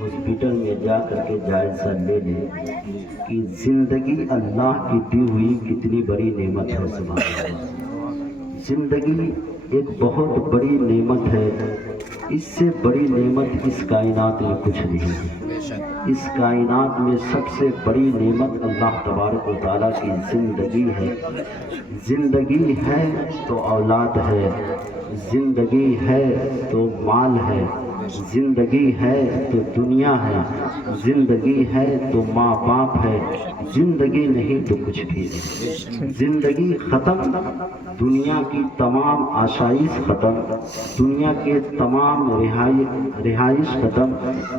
Hospital میں جا کر کے جائزہ لے لے کہ زندگی اللہ کی دی ہوئی کتنی بڑی نعمت ہے۔ سبحان اللہ، زندگی ایک بہت بڑی نعمت ہے، اس سے بڑی نعمت اس کائنات میں کچھ نہیں ہے۔ اس کائنات میں سب سے بڑی نعمت اللہ تبارک و تعالیٰ کی زندگی ہے۔ زندگی ہے تو اولاد ہے، زندگی ہے تو مال ہے، زندگی ہے تو دنیا ہے، زندگی ہے تو ماں باپ ہے، زندگی نہیں تو کچھ بھی نہیں۔ زندگی ختم، دنیا کی تمام آشائش ختم، دنیا کے تمام رہائش ختم،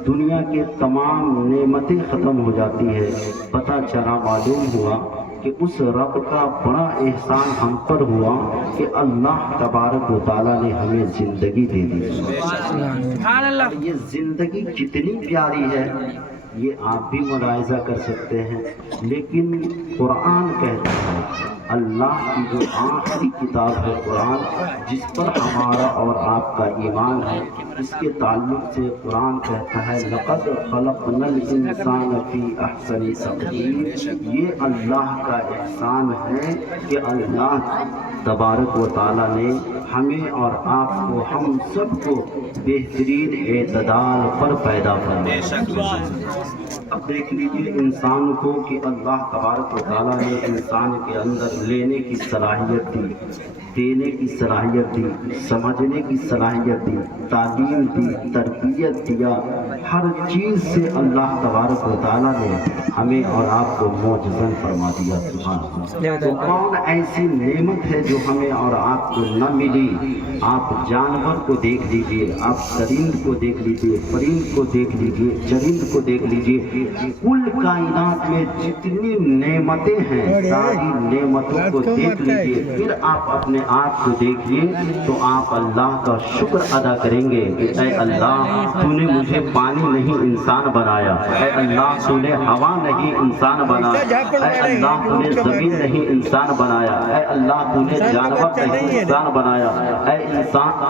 دنیا کے تمام نعمتیں ختم ہو جاتی ہے۔ پتہ چلا، معلوم ہوا کہ اس رب کا بڑا احسان ہم پر ہوا کہ اللہ تبارک و تعالیٰ نے ہمیں زندگی دے دی۔ یہ زندگی کتنی پیاری ہے یہ آپ بھی ملاحظہ کر سکتے ہیں، لیکن قرآن کہتا ہے، اللہ کی جو آخری کتاب ہے قرآن، جس پر ہمارا اور آپ کا ایمان ہے، اس کے تعلق سے قرآن کہتا ہے لَقَدْ خَلَقْنَا الْإِنسَانَ فِي أَحْسَنِ تَقْوِيمٍ۔ یہ اللہ کا احسان ہے کہ اللہ تبارک و تعالیٰ نے ہمیں اور آپ کو، ہم سب کو بہترین اعتدال پر پیدا فرمایا۔ اب دیکھ لیجیے انسان کو کہ اللہ تبارک و تعالیٰ نے انسان کے اندر لینے کی صلاحیت دی، دینے کی صلاحیت دی، سمجھنے کی صلاحیت دی، تعلیم دی، تربیت دیا، ہر چیز سے اللہ تبارک و تعالیٰ نے ہمیں اور آپ کو معجزن فرما دیا۔ سبحان اللہ، تو کون ایسی نعمت ہے جو ہمیں اور آپ کو نہ ملی؟ آپ جانور کو دیکھ لیجئے، آپ درند کو دیکھ لیجئے، پرند کو دیکھ لیجئے، چرند کو دیکھ لیجئے، کل کائنات میں جتنی نعمتیں ہیں ساری نعمتوں کو دیکھ لیجئے، پھر آپ اپنے آپ کو دیکھیے تو آپ اللہ کا شکر ادا کریں گے کہ اے اللہ تو نے مجھے پانی نہیں انسان بنایا، اے اللہ تو نے ہوا نہیں انسان بنایا، اے اللہ تو نے زمین نہیں انسان بنایا، اے اللہ تو نے جانور نہیں انسان بنایا،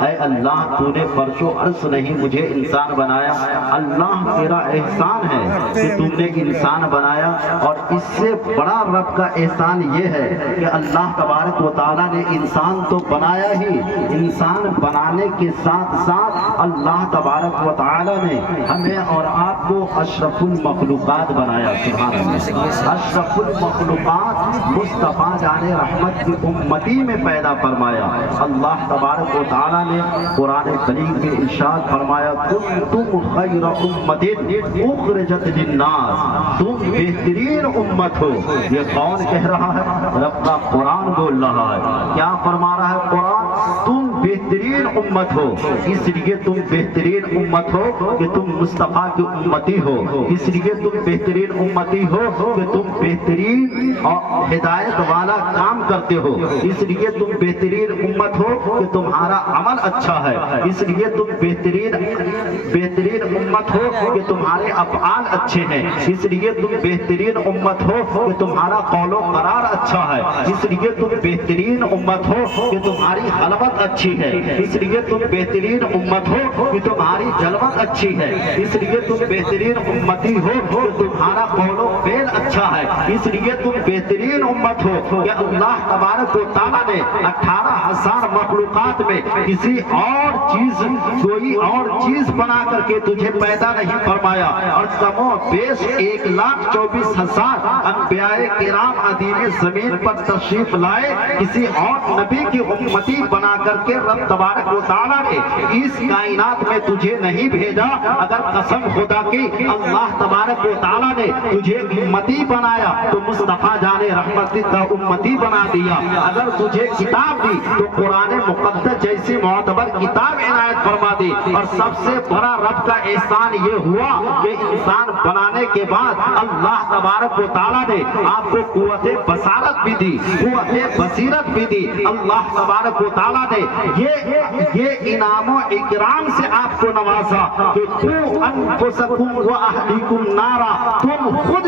اے اللہ تو نے فرش و عرش نہیں مجھے انسان بنایا۔ اللہ تیرا احسان ہے کہ تم نے انسان بنایا، اور اس سے بڑا رب کا احسان یہ ہے کہ اللہ تبارک و تعالیٰ نے انسان تو بنایا ہی، انسان بنانے کے ساتھ ساتھ اللہ تبارک و تعالیٰ نے ہمیں اور آپ کو اشرف المخلوقات بنایا۔ سبحان اللہ، اشرف المخلوقات مصطفیٰ جان رحمت کی امتی میں پیدا فرمایا۔ اللہ تبارک و تعالیٰ نے قرآن کریم میں ارشاد فرمایا کنتم خیر امت اخرجت للناس، تم بہترین امت ہو۔ یہ کون کہہ رہا ہے؟ رب کا قرآن بول رہا ہے۔ کیا فرما رہا ہے قرآن؟ تم بہترین امت ہو، اس لیے تم بہترین امت ہو کہ تم مصطفیٰ کی امتی ہو، اس لیے تم بہترین امتی ہو کہ تم بہترین اور ہدایت والا کام کرتے ہو، اس لیے تم بہترین امت ہو کہ تمہارا عمل اچھا ہے، اس لیے تم بہترین امت ہو کہ تمہارے افعال اچھے ہیں، اس لیے تم بہترین امت ہو کہ تمہارا قول و قرار اچھا ہے، اس لیے تم بہترین امت ہو کہ تمہاری خلوت اچھی ہے، اس لیے تم بہترین امت ہو کہ تمہاری جلوت اچھی ہے، اس لیے تم بہترین امتی ہو کہ تمہارا قول و فعل اچھا ہے، اس لیے تم بہترین امت ہو کہ اللہ تبارک و تعالیٰ نے 18,000 مخلوقات میں کسی اور چیز، کوئی اور چیز بنا کر کے تجھے پیدا نہیں فرمایا، اور کم و بیش 1,24,000 انبیاء کرام عظیم زمین پر تشریف لائے، کسی اور نبی کی امتی بنا کر کے رب تبارک و تعالیٰ نے اس کائنات میں تجھے نہیں بھیجا۔ اگر قسم خدا کی اللہ تبارک و تعالیٰ نے تجھے امتی بنایا تو مصطفیٰ جان رحمت کا امتی بنا دیا، اگر تجھے کتاب دی تو قرآن مقدس جیسی معتبر کتاب عنایت فرما دی، اور سب سے بڑا رب کا احسان یہ ہوا کہ انسان بنانے کے بعد اللہ تبارک و تعالیٰ نے آپ کو قوت بصارت بھی دی، قوت بصیرت بھی دی۔ اللہ تبارک و تعالیٰ نے یہ انعام و اکرام سے آپ کو نوازا کہ قوا انفسکم و اہلیکم نارا، تم خود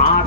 8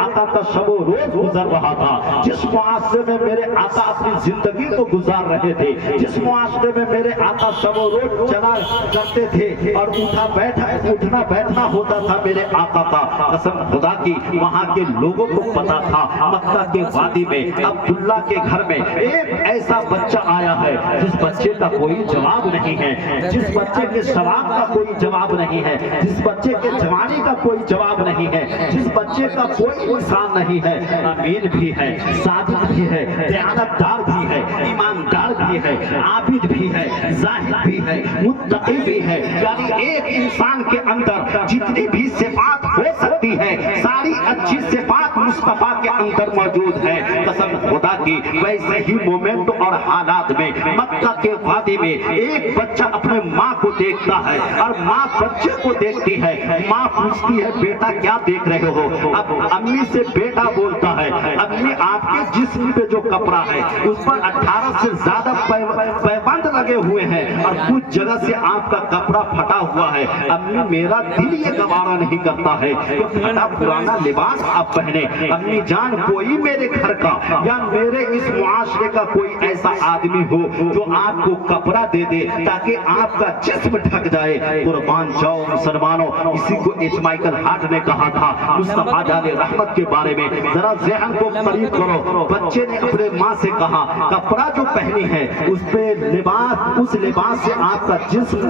آقا کا شب و روز گزر رہا تھا، جس معاشرے میں میرے آقا اپنی زندگی کو گزار رہے تھے، جس معاشرے میں میرے آقا شب و روز چلا کرتے تھے اور اٹھنا بیٹھنا ہوتا تھا میرے آقا کا، قسم خدا کی وہاں کے لوگوں کو پتا تھا مکہ کے وادی میں عبداللہ کے گھر میں ایک ایسا بچہ آیا ہے جس بچے کا کوئی جواب نہیں ہے، جس بچے کے شباب کا کوئی جواب نہیں ہے، جس بچے کے جوانی کا کوئی جواب نہیں ہے، جس بچے کا کوئی انسان نہیں ہے، امین بھی ہے، صادق بھی ہے، دیانتدار بھی ہے، ایماندار بھی ہے، عابد بھی ہے، زاہد بھی ہے، متقی بھی ہے، یعنی ایک انسان کے اندر جتنی بھی صفات ہو سکتی ہے ساری اچھی صفات مصطفیٰ کے اندر موجود ہے، قسم خدا کی ویسے ہی مومنٹ اور حالات میں مکہ کے وادی میں ایک بچہ اپنے ماں کو دیکھتا ہے اور ماں بچے کو دیکھتی ہے، ماں پوچھتی ہے بیٹا کیا دیکھ رہے ہو؟ اب امی سے بیٹا بولتا ہے امی آپ کے جسم پہ جو کپڑا ہے اس پر 18 سے زیادہ پیبند لگے ہوئے ہیں اور کچھ جگہ سے آپ کا کپڑا پھٹا ہوا ہے، امی میرا دل یہ گوارا نہیں کرتا ہے کہ پھٹا پرانا لباس آپ پہنے، امی جان کوئی میرے گھر کا یا میرے اس معاشرے کا کوئی ایسا آدمی ہو جو آپ کو کپڑا دے دے تاکہ آپ کا جسم ڈھک جائے، قربان جاؤ مسلمانوں، اسی کو ایچ مائیکل ہارٹ نے کہا تھا مصطفیٰ جان رحمت کے بارے میں، ذرا ذہن کو قریب کرو، بچے نے اپنے ماں سے کہا کپڑا جو پہنی ہے اس پہ لباس، اس لباس سے آپ کا جسم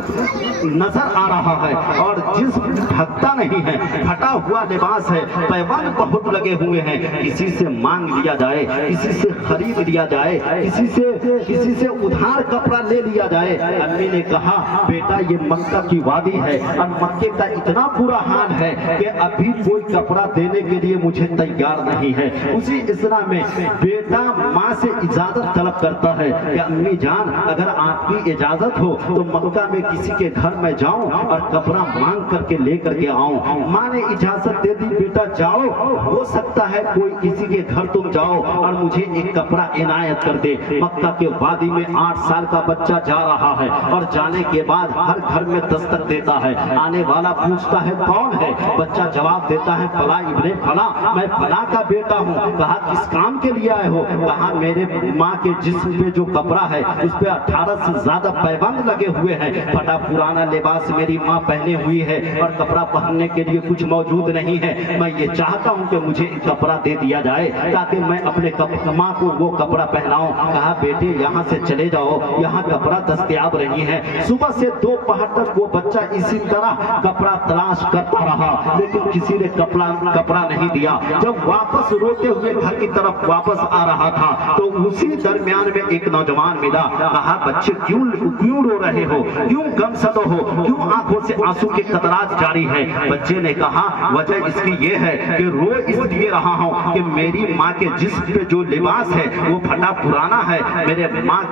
نظر آ رہا ہے اور جسم ڈھکتا نہیں ہے، پھٹا ہوا لباس ہے، پیبند بہت لگے ہوئے ہیں، کسی سے مانگ لیا جائے، کسی سے خرید لیا جائے، کسی سے ادھار کپڑا لے لیا جائے۔ امی نے کہا بیٹا یہ مکہ کی وادی ہے اور مکے کا اتنا برا حال ہے کہ ابھی کوئی کپڑا دینے کے لیے مجھے تیار نہیں ہے۔ اسی اسنا میں بیٹا ماں سے اجازت طلب کرتا ہے کہ امی جان اگر آپ کی اجازت ہو تو مکہ میں کسی کے گھر میں جاؤں اور کپڑا مانگ کر کے لے کر کے آؤں۔ ماں نے اجازت دے دی بیٹا جاؤ، ہو سکتا ہے کوئی کسی کے گھر تم جاؤ اور مجھے ایک کپڑا عنایت کر دے۔ مکہ کے وادی میں 8 سال کا بچہ جا رہا ہے اور جانے کے بعد ہر گھر میں دستک دیتا ہے، آنے والا پوچھتا ہے کون ہے، بچہ جواب دیتا ہے فلاں ابن فلاں، میں فلاں کا بیٹا ہوں۔ کہا کس کام کے لیے آئے ہو؟ کہا میرے ماں کے جسم پہ جو کپڑا ہے اس پہ 18 سے زیادہ پیبند لگے ہوئے ہیں، پھٹا پرانا لباس میری ماں پہنے ہوئی ہے اور کپڑا پہننے کے لیے کچھ موجود نہیں ہے، میں یہ چاہتا ہوں کہ مجھے ایک کپڑا دے دیا جائے تاکہ میں اپنے ماں کو وہ کپڑا پہناؤں۔ کہا بیٹے یہاں سے چلے جاؤ، یہاں کپڑا دستیاب نہیں ہے۔ صبح سے دوپہر تک وہ بچہ اسی طرح کپڑا تلاش کرتا رہا لیکن کسی نے کپڑا نہیں دیا۔ جب واپس روتے ہوئے گھر کی طرف واپس آ رہا تھا تو اسی درمیان میں ایک نوجوان ملا۔ کہا بچے کیوں رو رہے ہو، کیوں غمزدہ ہو، کیوں آنکھوں سے آنسو کے قطرات جاری ہیں؟ بچے نے کہا وجہ اس کی یہ ہے کہ رو اس لیے رہا ہوں کہ میری ماں کے جسم پہ جو لباس ہے وہ پھٹا پرانا ہے، میرے ماں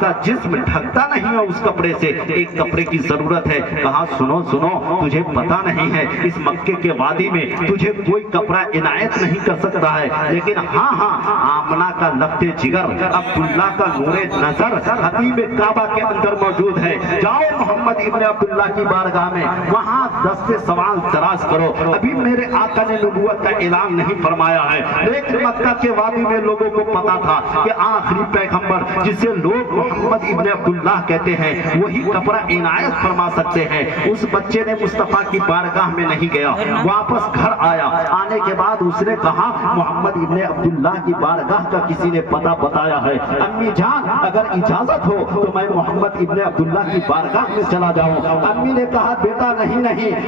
کا جسم ڈھکتا نہیں ہے، اس کپڑے سے ایک کپڑے کی ضرورت ہے۔ کہا سنو تجھے پتا نہیں ہے اس مکے کے وادی میں تجھے کوئی کپڑا عنایت نہیں کر سکتا ہے، لیکن ہاں آمنہ کا لفظ جگر، عبداللہ کا نور نظر حتیم کعبہ کے اندر موجود ہے، جاؤ محمد ابن عبداللہ کی بارگاہ میں، وہاں دستے سوال تراش کرو۔ ابھی میرے آقا نے نبوت کا اعلان نہیں فرمایا ہے لیکن مکہ کے وادی میں لوگوں کو پتا تھا کہ آخری پیغمبر جسے لوگ محمد ابن عبداللہ کہتے ہیں وہی کپڑا عنایت فرما سکتے ہیں۔ اس بچے نے مصطفیٰ کی بارگاہ میں نہیں گیا، واپس گھر آیا، آنے کے بعد اس نے کہا محمد ابن عبداللہ کی بارگاہ کا کسی نے پتہ بتایا ہے، امی جان اگر اجازت ہو تو میں محمد ابن عبداللہ کی بارگاہ میں چلا جاؤں۔ امی نے کہا بیٹا نہیں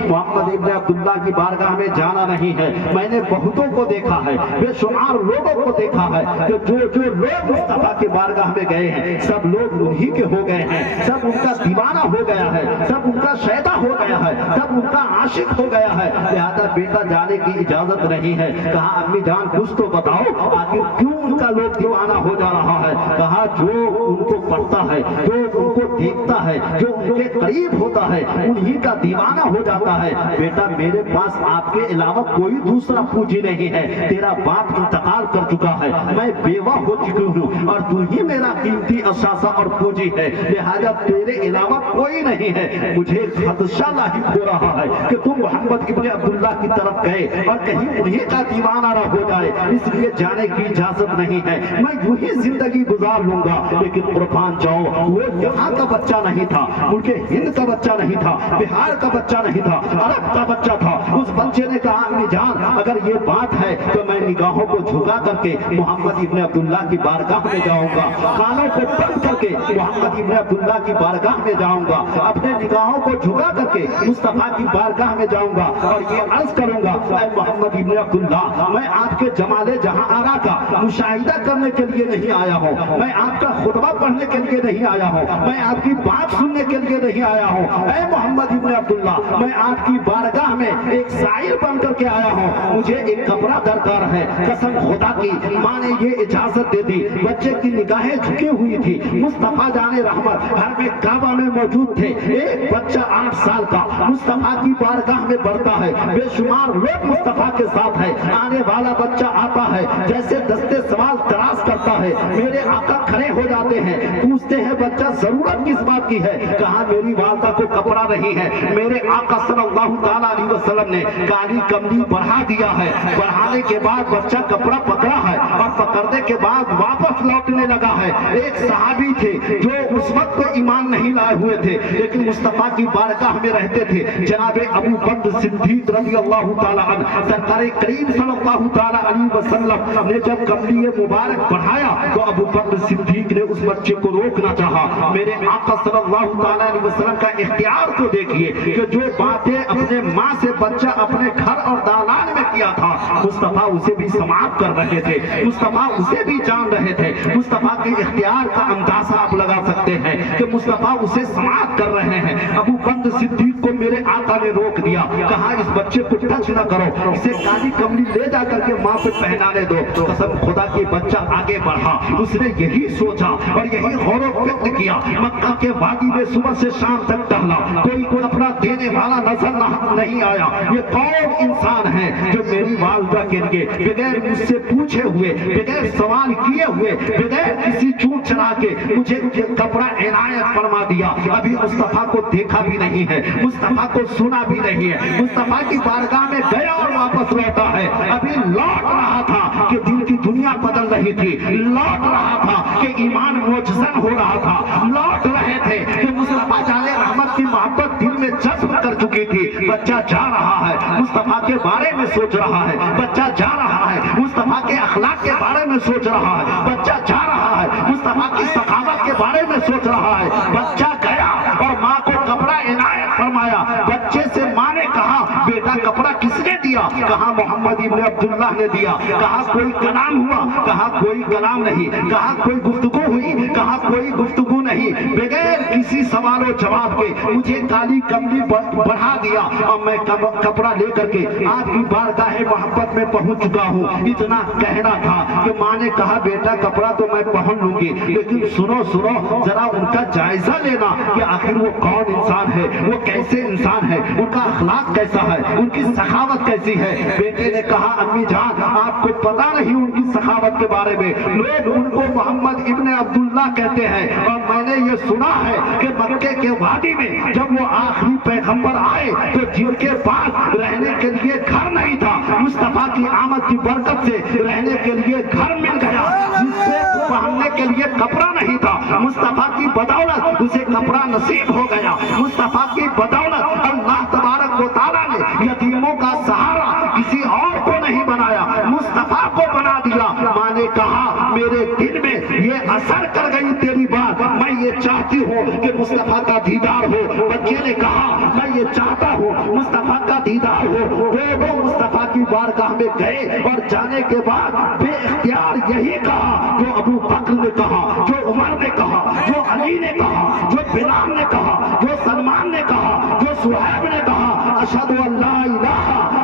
محمد ابن عبداللہ کی بارگاہ میں جانا نہیں ہے، میں نے بہتوں کو دیکھا ہے، بے شمار لوگوں کو دیکھا ہے کہ جو لوگ مصطفیٰ کی بارگاہ میں گئے ہیں سب لوگ انہی کے ہو گئے ہیں، سب ان کا دیوانہ ہو گیا ہے، سب ان کا شیدا ہو گیا ہے، سب ان کا عاشق ہو گیا ہے، لہذا بیٹا جانے کی اجازت نہیں ہے۔ کہا امی جان کچھ تو بتاؤ آخر کیوں ان کا لوگ دیوانہ ہو جا رہا ہے؟ کہا جو ان کو پڑھتا ہے, جو ان کو دیکھتا ہے, جو ان کے قریب ہوتا ہے, انہی کا دیوانہ ہو جاتا ہے. بیٹا میرے پاس آپ کے علاوہ کوئی دوسرا پوجی نہیں ہے, تیرا باپ انتقال کر چکا ہے, میں بیوہ ہو چکی ہوں اور تو ہی میرا قیمتی اثاثہ اور پوجی ہے, لہذا تیرے علاوہ کوئی نہیں ہے. مجھے خدشہ لاحق ہو رہا ہے کہ تم محمد ابن عبداللہ کی طرف گئے اور کہیں انہیں کا دیوانہ نہ ہو جائے, اس لیے جانے کی اجازت نہیں ہے, میں یوں ہی زندگی گزار لوں گا. لیکن قربان جاؤ, وہ یہاں کا بچہ نہیں تھا, ملک ہند کا بچہ نہیں تھا, بہار کا بچہ نہیں تھا, عرب کا بچہ تھا. اس بچے نے کہا امی جان اگر یہ بات ہے تو میں نگاہوں کو جھکا کر کے محمد ابن عبداللہ کی بارگاہ میں جاؤں گا, کانوں کو بند کر کے محمد ابن عبداللہ کی بارگاہ میں جاؤں گا, اپنے نگاہوں کو جھکا کر کے مصطفیٰ کی بارگاہ میں جاؤں گا اور یہ عرض کروں گا اے محمد ابن عبداللہ, میں آپ کے جمال جہاں آرا کا مشاہدہ کرنے کے لیے نہیں آیا ہوں, میں آپ کا خطبہ پڑھنے کے لیے نہیں آیا ہوں, میں آپ کی بات سننے کے لیے نہیں آیا ہوں. اے محمد ابن عبداللہ, میں آپ کی بارگاہ میں ایک سائل بن کر کے آیا ہوں, مجھے ایک کپڑا درکار ہے. قسم خدا کی ماں نے یہ اجازت دے دی. بچے کی نگاہیں جھکی ہوئی تھی, مصطفیٰ جان رحمت گھر میں کعبہ میں موجود تھے. ایک بچہ 8 سال کا مصطفیٰ کی بارگاہ میں بڑھتا ہے, بے شمار لوگ مصطفیٰ کے ساتھ ہے. آنے والا بچہ آتا ہے, جیسے دستے سوال تراش کرتا ہے, میرے آقا کھڑے ہو جاتے ہیں, پوچھتے ہیں بچہ ضرورت کس بات کی ہے؟ کہا میری والدہ کو کپڑا نہیں ہے. میرے آقا صلی اللہ تعالیٰ علیہ وسلم نے کالی کملی بڑھا دیا ہے. بڑھانے کے بعد بچہ کپڑا پکڑا ہے اور پکڑنے کے بعد واپس لوٹنے لگا ہے. ایک صحابی تھے جو اس وقت کو ایمان نہیں لائے ہوئے تھے لیکن مصطفیٰ کی بارگاہ میں رہتے تھے. جناب ابو بکر صدیق رضی اللہ تعالیٰ عنہ, سرکار کریم صلی اللہ تعالیٰ علیہ وسلم نے جب کملی مبارک بڑھایا تو ابو بکر صدیق نے اس بچے کو روکنا چاہا. میرے آقا صلی اللہ تعالیٰ علیہ وسلم کا اختیار کو دیکھیے کہ جو باتیں اپنے ماں سے بچہ اپنے گھر اور دالان میں کیا تھا, مصطفیٰ اسے بھی سماعت کر رہے تھے, مصطفیٰ اسے بھی جان رہے تھے. مصطفیٰ کے اختیار کا اندازہ آپ لگا سکتے ہیں کہ مصطفیٰ اسے سماعت کر رہے ہیں. ابو بکر صدیق کو میرے آقا نے روک دیا, کہا اس بچے کو ٹچ نہ کرو, اسے کالی کملی لے جا کر کے ماں پہ پہنانے دو. قسم خدا کی بچہ آگے بڑھا, اس نے یہی سوچا اور یہی غور و فکر کیا. مکہ کے وادی میں صبح سے شام تک ٹہلا, کوئی کپڑا دینے والا نظر نہیں آیا. یہ کون انسان ہے جو میری والدہ کے لیے بغیر مجھ سے پوچھے ہوئے, بغیر سوال کیے ہوئے, بغیر کسی چون چلا کے مجھے کپڑا عنایت فرما دیا. ابھی مصطفیٰ کو دیکھا بھی نہیں ہے, مصطفیٰ کو سنا بھی نہیں ہے, مصطفیٰ کی بارگاہ میں گیا اور واپس لوٹا ہے. ابھی لوٹ رہا تھا کہ دل کی دنیا بدل رہی تھی, لوٹ رہا تھا کہ ایمان معجزن ہو رہا تھا, لوٹ رہے تھے کہ مصطفیٰ جان رحمت کی محبت دل میں جذب کر چکی تھی. بچہ جا رہا ہے, مصطفیٰ کے بارے میں سوچ رہا ہے, بچہ جا رہا ہے, مصطفیٰ کے اخلاق کے بارے میں سوچ رہا ہے, بچہ جا رہا ہے, مصطفیٰ کی سخاوت کے بارے میں سوچ رہا ہے. بچہ گیا اور ماں کو کپڑا عنایت فرمایا. بچے سے ماں نے کہا بیٹا کپڑا کس نے دیا؟ کہا محمد ابن عبداللہ نے دیا. کہا کوئی کلام ہوا؟ کہا کوئی کلام نہیں. کہا کوئی گفتگو ہوئی؟ کہا کوئی گفتگو نہیں. بغیر کسی سوال و جواب کے مجھے کالی کملی بڑھا دیا اور میں کپڑا لے کر کے آپ کی بارگاہ محبت میں پہنچ چکا ہوں. اتنا کہنا تھا کہ ماں نے کہا بیٹا کپڑا تو میں پہن لوں گی, لیکن سنو ذرا ان کا جائزہ لینا کہ آخر وہ کون انسان ہے, وہ کیسے انسان ہے, ان کا اخلاق کیسا ہے, ان کی سخاوت کیسی ہے. بیٹے نے کہا امی جان آپ کو پتا نہیں ان کی سخاوت کے بارے میں, لوگ ان کو محمد ابن عبداللہ کہتے ہیں اور میں نے یہ سنا ہے کہ مکے کے وادی میں جب وہ آخری پیغمبر آئے تو جن کے پاس رہنے کے لیے گھر نہیں تھا, مصطفیٰ کی آمد کی برکت سے رہنے کے لیے گھر مل گیا. جس سے پہننے کے لیے کپڑا نہیں تھا, مصطفیٰ کی بدولت اسے کپڑا نصیب ہو گیا. مصطفیٰ کی بدولت اللہ تبارک و تعالیٰ نے یتیموں کا سہارا کسی اور کو نہیں بنایا, مصطفیٰ کو بنا دیا. ماں نے کہا میرے دل میں یہ اثر کر گئی تیری بات, میں یہ چاہتی ہوں کہ مصطفیٰ کا دیدار ہو. بچے نے کہا میں یہ چاہتا ہوں مصطفیٰ کا دیدار ہو. وہ مصطفیٰ کی بارگاہ میں گئے اور جانے کے بعد بے اختیار یہی کہا جو ابو بکر نے کہا, جو عمر نے کہا, جو علی نے کہا, جو بلال نے کہا, جو سلمان نے کہا, جو صہیب نے کہا اشہد ان لا الہ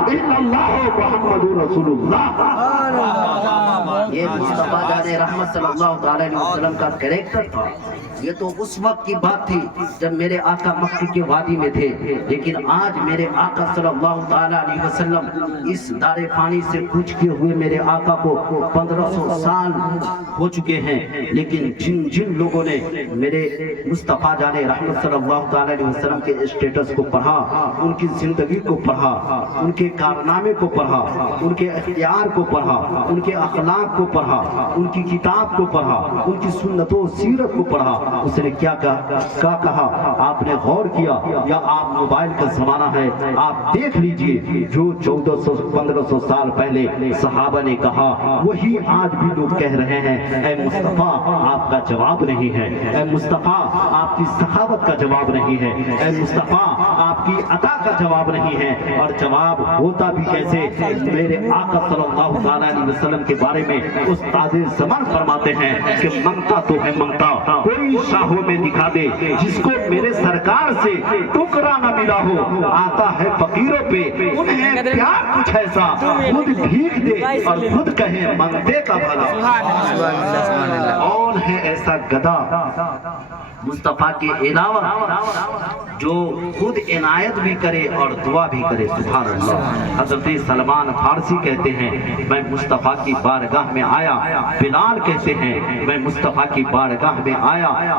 الا اللہ محمد رسول اللہ. یہ مصطفیٰ جان رحمت صلی اللہ علیہ وسلم کا کریکٹر تھا, یہ تو اس وقت کی بات تھی جب میرے آقا مکہ کے وادی میں تھے، لیکن آج میرے آقا صلی اللہ تعالیٰ علیہ وسلم اس دار فانی سے کوچ کیے ہوئے میرے آقا کو 1500 سال ہو چکے ہیں، لیکن جن لوگوں نے میرے مصطفیٰ جان رحمت صلی اللہ تعالیٰ علیہ وسلم کے اسٹیٹس کو پڑھا، ان کی زندگی کو پڑھا، ان کے کارنامے کو پڑھا، ان کے اختیار کو پڑھا، ان کے اخلاق کو پڑھا، ان کی کتاب کو پڑھا، ان کی سنت و سیرت کو پڑھا، اس نے کیا کہا آپ نے غور کیا؟ یا آپ موبائل کا زمانہ ہے، آپ دیکھ لیجئے جو 1400-1500 سال پہلے صحابہ نے کہا وہی آج بھی لوگ کہہ رہے ہیں۔ اے مصطفیٰ آپ کا جواب نہیں ہے، اے مصطفیٰ آپ کی سخاوت کا جواب نہیں ہے، اے مصطفیٰ آپ کی عطا کا جواب نہیں ہے، اور جواب ہوتا بھی کیسے؟ میرے آقا صلی اللہ علیہ وسلم کے بارے میں استاد زمان فرماتے ہیں کہ منگتا تو ہے منگتا، کوئی شاہوں میں دکھا دے جس کو میرے سرکار سے ٹکرا نہ ملا ہو، آتا ہے فقیروں پہ انہیں پیار کچھ ایسا، خود بھیک دے اور خود کہے منگتے کا بھلا۔ کون ہے ایسا گدا مصطفیٰ کے علاوہ جو خود عنایت بھی کرے اور دعا بھی کرے؟ سبحان اللہ۔ حضرت سلمان فارسی کہتے ہیں میں مصطفیٰ کی بارگاہ میں آیا، بلال کہتے ہیں میں مصطفیٰ کی بارگاہ میں آیا۔